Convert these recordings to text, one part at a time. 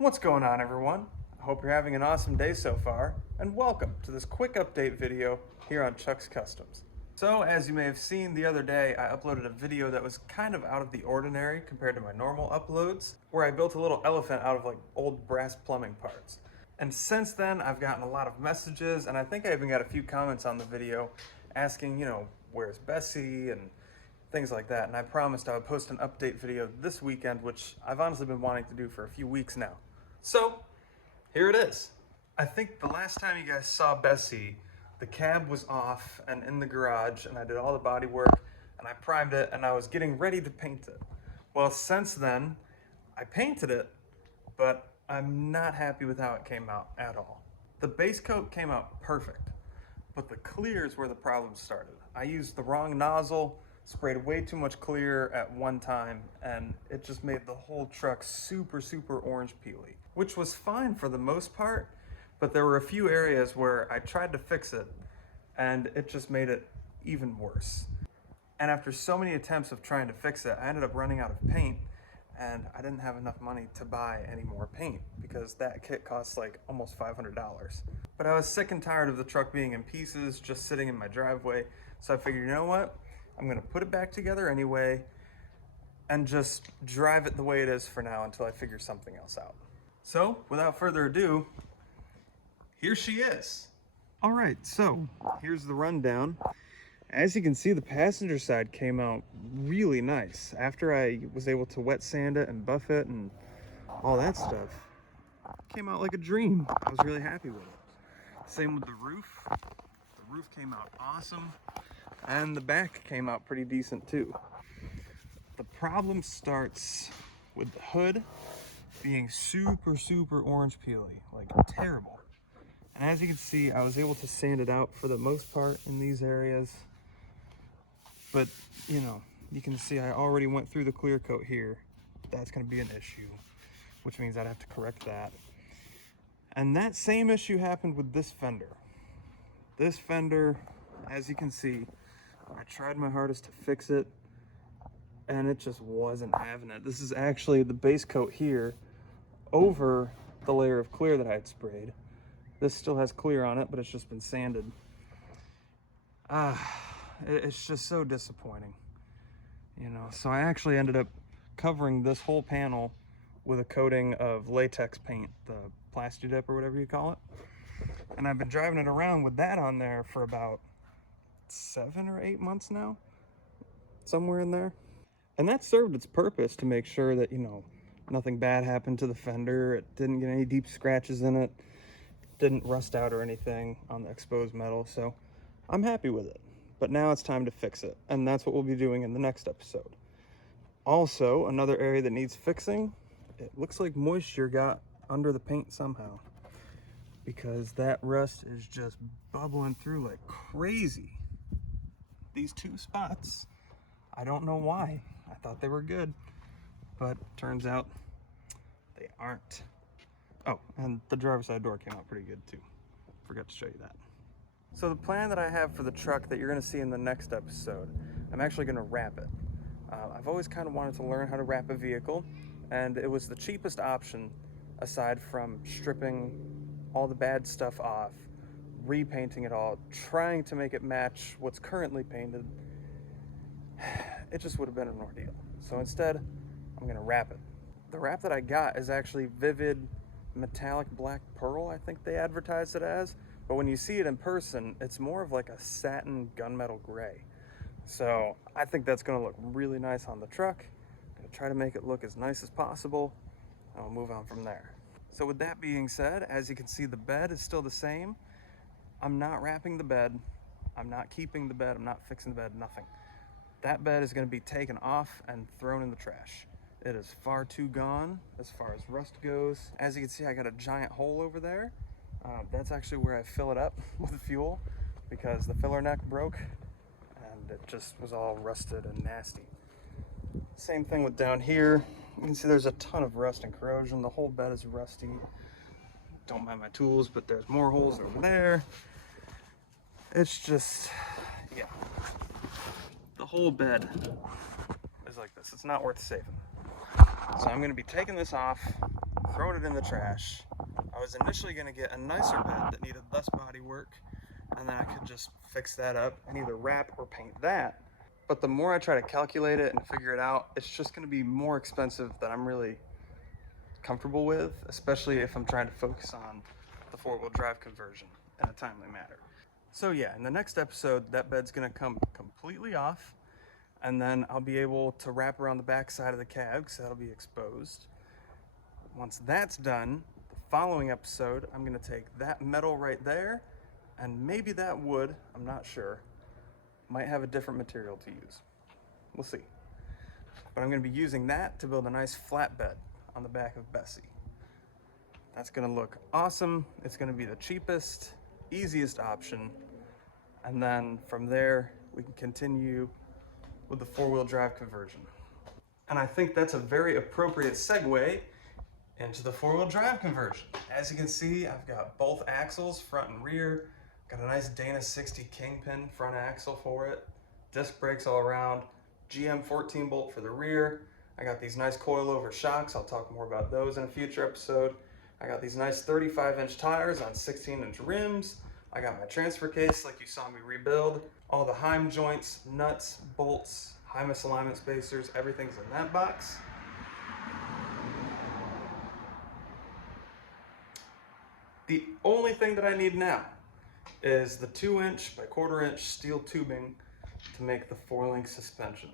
What's going on, everyone? I hope you're having an awesome day so far, and welcome to this quick update video here on Chuck's Customs. So, as you may have seen the other day, I uploaded a video that was kind of out of the ordinary compared to my normal uploads, where I built a little elephant out of like old brass plumbing parts. And since then, I've gotten a lot of messages, and I think I even got a few comments on the video asking, where's Bessie and things like that. And I promised I would post an update video this weekend, which I've honestly been wanting to do for a few weeks now. So, here it is. I think the last time you guys saw Bessie, the cab was off and in the garage, and I did all the body work, and I primed it, and I was getting ready to paint it. Well, since then, I painted it, but I'm not happy with how it came out at all. The base coat came out perfect, but the clear is where the problem started. I used the wrong nozzle, sprayed way too much clear at one time, and it just made the whole truck super orange peely, which was fine for the most part, but there were a few areas where I tried to fix it and it just made it even worse. And after so many attempts of trying to fix it, I ended up running out of paint, and I didn't have enough money to buy any more paint because that kit costs like almost $500. But I was sick and tired of the truck being in pieces, just sitting in my driveway, so I figured, you know what? I'm gonna put it back together anyway and just drive it the way it is for now until I figure something else out. So, without further ado, here she is. All right, so here's the rundown. As you can see, the passenger side came out really nice. After I was able to wet sand it and buff it and all that stuff, it came out like a dream. I was really happy with it. Same with the roof. The roof came out awesome. And the back came out pretty decent too. The problem starts with the hood being super orange peely, like terrible. And as you can see, I was able to sand it out for the most part in these areas. But, you can see I already went through the clear coat here. That's gonna be an issue, which means I'd have to correct that. And that same issue happened with this fender. This fender, as you can see, I tried my hardest to fix it, and it just wasn't having it. This is actually the base coat here over the layer of clear that I had sprayed. This still has clear on it, but it's just been sanded. It's just so disappointing, So I actually ended up covering this whole panel with a coating of latex paint, the Plastidip or whatever you call it. And I've been driving it around with that on there for about 7 or 8 months now, somewhere in there. And that served its purpose to make sure that, nothing bad happened to the fender. It didn't get any deep scratches in it, didn't rust out or anything on the exposed metal. So I'm happy with it. But now it's time to fix it, and that's what we'll be doing in the next episode. Also, another area that needs fixing, it looks like moisture got under the paint somehow, because that rust is just bubbling through like crazy. These two spots, I don't know why. I thought they were good, but turns out they aren't. Oh, and the driver's side door came out pretty good too. Forgot to show you that. So the plan that I have for the truck that you're gonna see in the next episode, I'm actually gonna wrap it. I've always kind of wanted to learn how to wrap a vehicle, and it was the cheapest option aside from stripping all the bad stuff off, repainting it all, trying to make it match what's currently painted. It just would have been an ordeal. So instead, I'm gonna wrap it. The wrap that I got is actually Vivid Metallic Black Pearl, I think they advertised it as. But when you see it in person, it's more of like a satin gunmetal gray. So I think that's gonna look really nice on the truck. I'm gonna try to make it look as nice as possible, and we'll move on from there. So with that being said, as you can see, the bed is still the same. I'm not wrapping the bed. I'm not keeping the bed. I'm not fixing the bed, nothing. That bed is gonna be taken off and thrown in the trash. It is far too gone as far as rust goes. As you can see, I got a giant hole over there. That's actually where I fill it up with fuel because the filler neck broke and it just was all rusted and nasty. Same thing with down here. You can see there's a ton of rust and corrosion. The whole bed is rusty. Don't mind my tools, but there's more holes over there. It's just, yeah. The whole bed is like this. It's not worth saving. So I'm gonna be taking this off, throwing it in the trash. I was initially going to get a nicer bed that needed less body work, and then I could just fix that up and either wrap or paint that. But the more I try to calculate it and figure it out, it's just going to be more expensive than I'm really comfortable with, especially if I'm trying to focus on the four-wheel drive conversion in a timely manner. So yeah, in the next episode, that bed's going to come completely off, and then I'll be able to wrap around the back side of the cab because that'll be exposed. Once that's done, the following episode, I'm going to take that metal right there, and maybe that wood, I'm not sure, might have a different material to use. We'll see. But I'm going to be using that to build a nice flatbed on the back of Bessie. That's going to look awesome. It's going to be the cheapest, easiest option. And then from there, we can continue with the four-wheel drive conversion. And I think that's a very appropriate segue into the four-wheel drive conversion. As you can see, I've got both axles, front and rear. Got a nice Dana 60 Kingpin front axle for it. Disc brakes all around. GM 14 bolt for the rear. I got these nice coilover shocks. I'll talk more about those in a future episode. I got these nice 35-inch tires on 16-inch rims. I got my transfer case like you saw me rebuild. All the Heim joints, nuts, bolts, high misalignment spacers, everything's in that box. The only thing that I need now is the 2-inch by 1/4-inch steel tubing to make the 4-link suspension.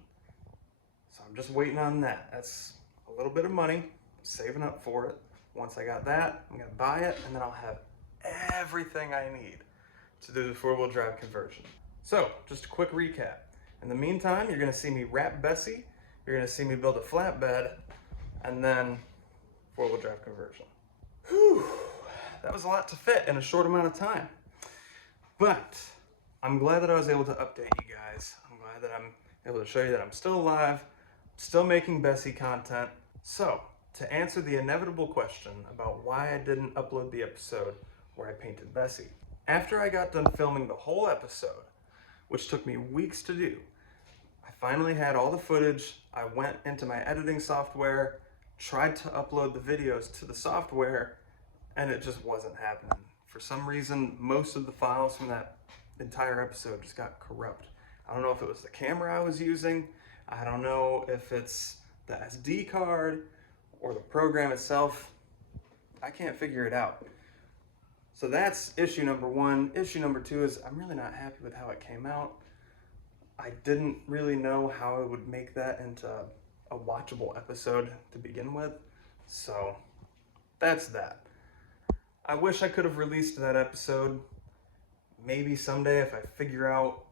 So I'm just waiting on that. That's a little bit of money. I'm saving up for it. Once I got that, I'm gonna buy it, and then I'll have everything I need to do the four-wheel drive conversion. So, just a quick recap. In the meantime, you're gonna see me wrap Bessie, you're gonna see me build a flatbed, and then four-wheel drive conversion. Whew, that was a lot to fit in a short amount of time. But I'm glad that I was able to update you guys. I'm glad that I'm able to show you that I'm still alive, still making Bessie content. So, to answer the inevitable question about why I didn't upload the episode where I painted Bessie, after I got done filming the whole episode, which took me weeks to do, I finally had all the footage. I went into my editing software, tried to upload the videos to the software, and it just wasn't happening. For some reason, most of the files from that entire episode just got corrupt. I don't know if it was the camera I was using. I don't know if it's the SD card or the program itself. I can't figure it out. So that's issue number one. Issue number two is I'm really not happy with how it came out. I didn't really know how I would make that into a watchable episode to begin with. So that's that. I wish I could have released that episode. Maybe someday if I figure out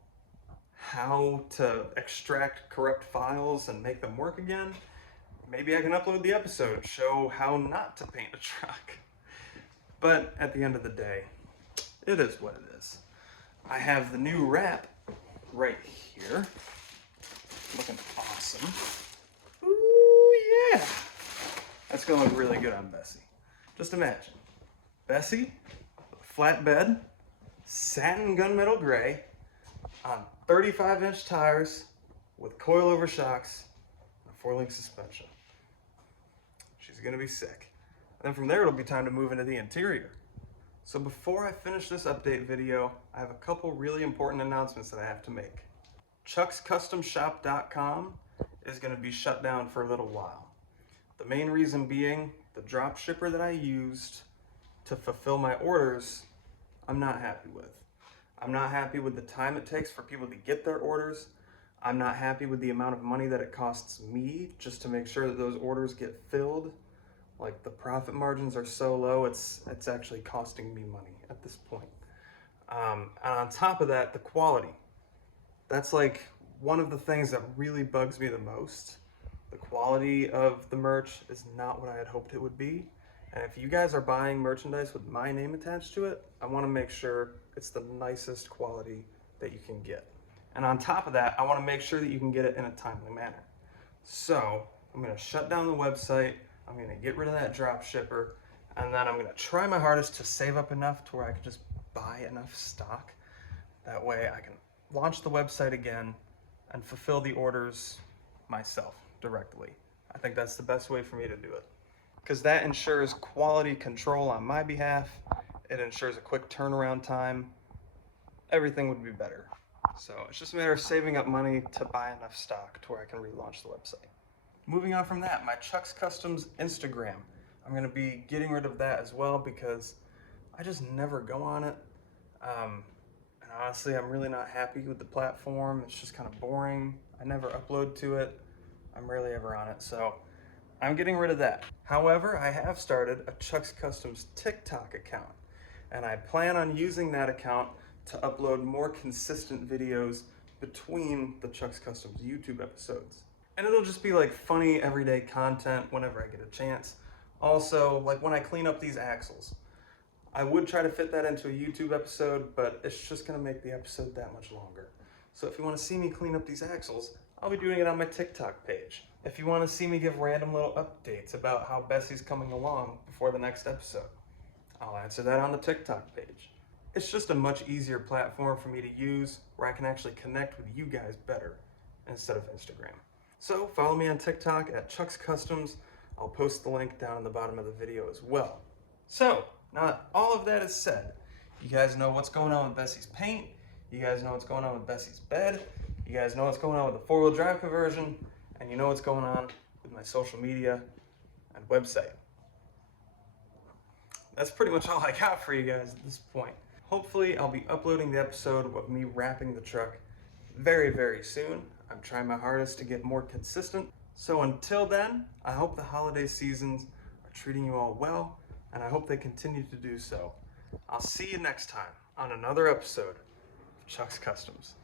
how to extract corrupt files and make them work again, maybe I can upload the episode, show how not to paint a truck. But at the end of the day, it is what it is. I have the new wrap right here. Looking awesome. Ooh, yeah. That's gonna look really good on Bessie. Just imagine. Bessie, flatbed, satin gunmetal gray, on 35-inch tires with coilover shocks and a 4-link suspension. She's gonna be sick. And then from there, it'll be time to move into the interior. So before I finish this update video, I have a couple really important announcements that I have to make. ChucksCustomShop.com is gonna be shut down for a little while. The main reason being the drop shipper that I used to fulfill my orders, I'm not happy with. I'm not happy with the time it takes for people to get their orders. I'm not happy with the amount of money that it costs me just to make sure that those orders get filled. Like, the profit margins are so low, it's actually costing me money at this point. And on top of that, the quality. That's like one of the things that really bugs me the most. The quality of the merch is not what I had hoped it would be. And if you guys are buying merchandise with my name attached to it, I want to make sure it's the nicest quality that you can get. And on top of that, I want to make sure that you can get it in a timely manner. So I'm going to shut down the website. I'm going to get rid of that drop shipper. And then I'm going to try my hardest to save up enough to where I can just buy enough stock. That way I can launch the website again and fulfill the orders myself directly. I think that's the best way for me to do it. because that ensures quality control on my behalf. It ensures a quick turnaround time. Everything would be better. So it's just a matter of saving up money to buy enough stock to where I can relaunch the website. Moving on from that, my Chuck's Customs Instagram. I'm going to be getting rid of that as well because I just never go on it. And honestly, I'm really not happy with the platform. It's just kind of boring. I never upload to it. I'm rarely ever on it, so I'm getting rid of that. However, I have started a Chuck's Customs TikTok account, and I plan on using that account to upload more consistent videos between the Chuck's Customs YouTube episodes. And it'll just be like funny everyday content whenever I get a chance. Also, like when I clean up these axles. I would try to fit that into a YouTube episode, but it's just gonna make the episode that much longer. So if you wanna see me clean up these axles, I'll be doing it on my TikTok page. If you wanna see me give random little updates about how Bessie's coming along before the next episode, I'll answer that on the TikTok page. It's just a much easier platform for me to use where I can actually connect with you guys better instead of Instagram. So follow me on TikTok at Chuck's Customs. I'll post the link down in the bottom of the video as well. So, now that all of that is said, you guys know what's going on with Bessie's paint, you guys know what's going on with Bessie's bed, you guys know what's going on with the 4-wheel drive conversion, and you know what's going on with my social media and website. That's pretty much all I got for you guys at this point. Hopefully I'll be uploading the episode of me wrapping the truck very, very soon. I'm trying my hardest to get more consistent. So until then, I hope the holiday seasons are treating you all well, and I hope they continue to do so. I'll see you next time on another episode of Chuck's Customs.